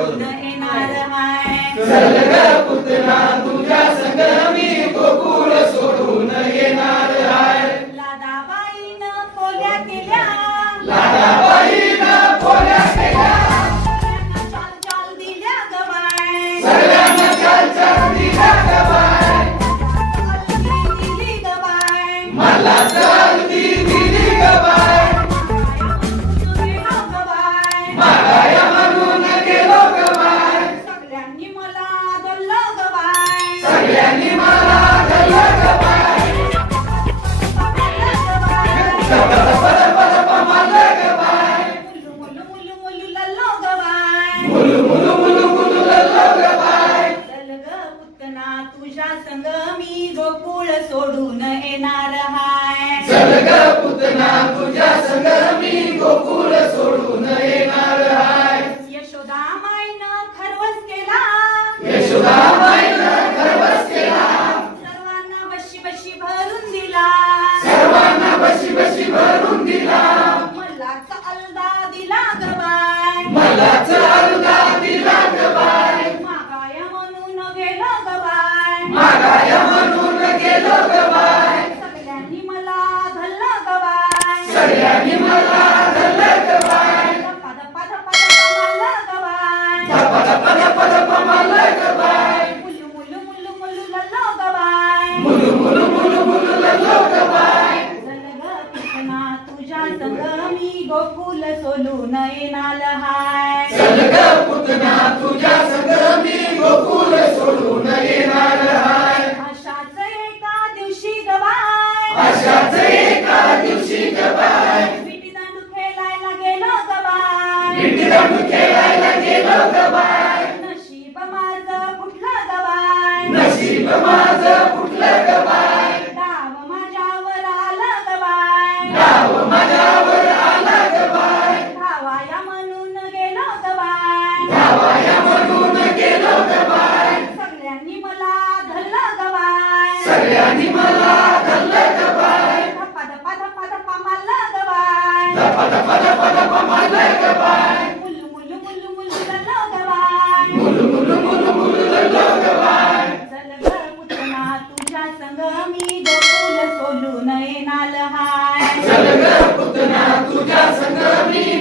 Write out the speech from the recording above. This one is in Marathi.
येणार हाय पुतना तुझ्या संग मी गोकुळ सोडून येणार हाय लादाबाईनं पोल्या केल्या लादाबाईनं पोल्या केल्या चाल चाल दिल्या गवाय सगळ्यांना चाल चाल दिल्या गवाय दिली गवाय मला चाल दिली गवाय. तुझ्या संग मी गोकुळ सोडून येणार हाय. पुतना तुझ्या संग मी गोकुल सोलून येणार हाय. संग पुतना तुझ्या संग गोकुल सोलून येणार हाय. अशाच एका दिवशी गवाय. अशाच एका दिवशी गवाय. विटी दांडू खेळायला गेलो गवाय. विटी दांडू Sangami